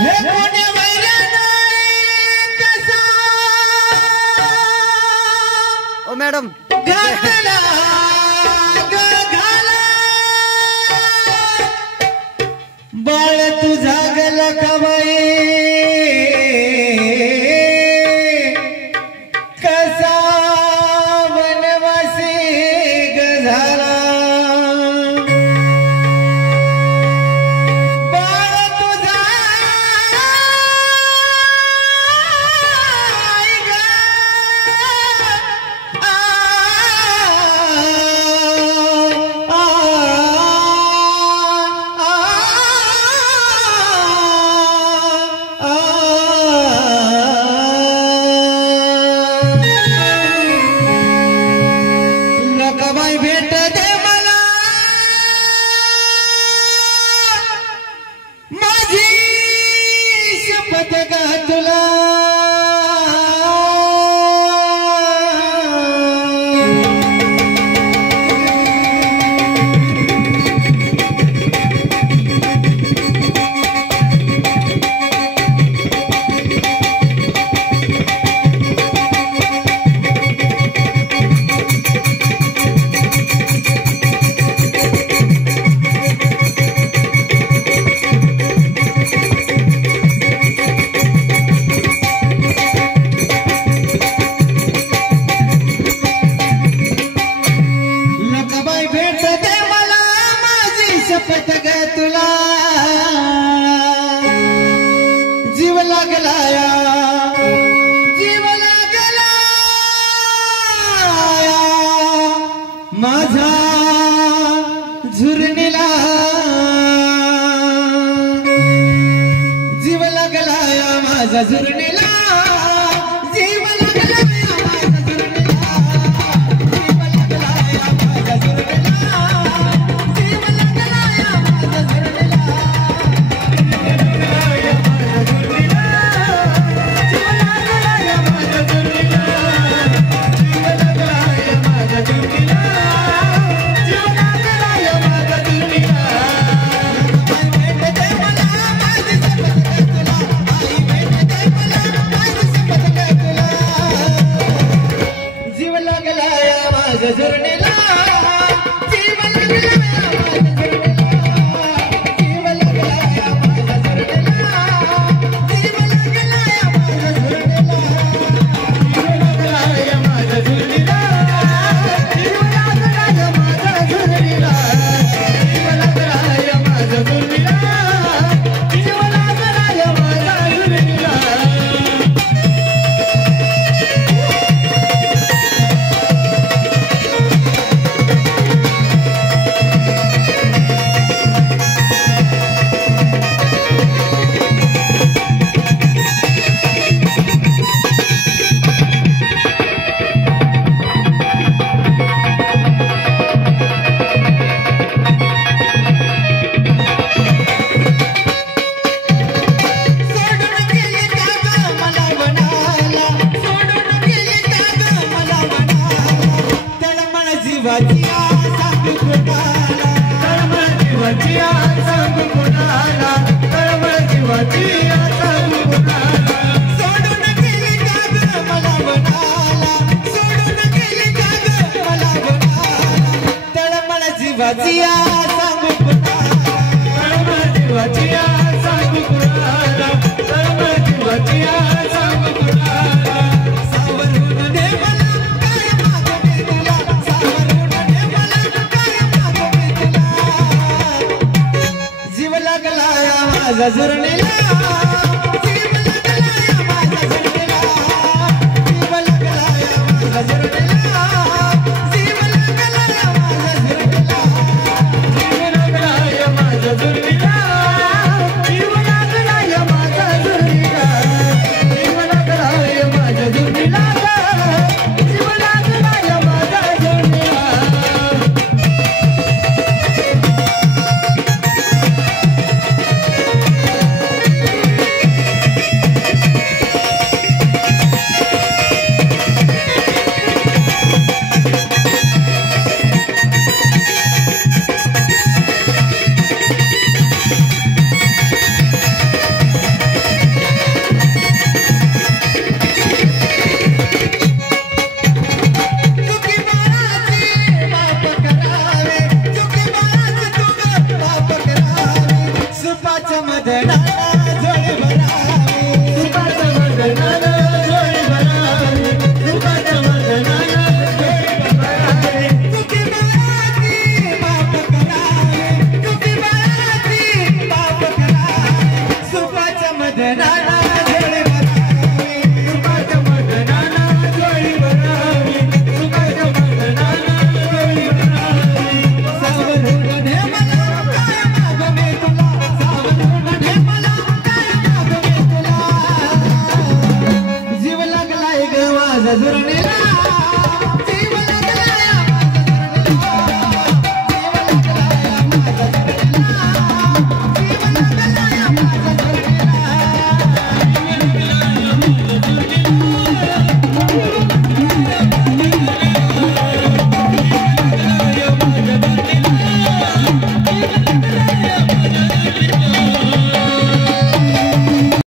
हे कोणी वैरण कसा ओ मॅडम घाला घाला बाळ तुझा गला कवाई कसा वनवासी झाला शपथ ग तुला जीव लागलाया जीव लागलाया माझा झुरणीला जीव लागलाया माझा झुरणीला जीव लागलाया माझा झुरणीला जीव लागलाया माझा झुरणीला झुरणीला जीव लागलाया माझा झुरणीला जीव लागलाया माझा झुरणीला जीव लागलाया माझा झुरणीला जीव लागलाया माझा झुरणीला जीव लागलाया माझा झुरणीला जीव लागलाया माझा झुरणीला जीव लागलाया माझा झुरणीला सुपाचं मदनाला जोडी भरावी सुपाचं मदनाला जोडी भरावी सुपाचं मदनाला जोडी भरावी चुकी बाळाची माफ करावी चुकी बाळाची माफ करावी सुपाचं मदनाला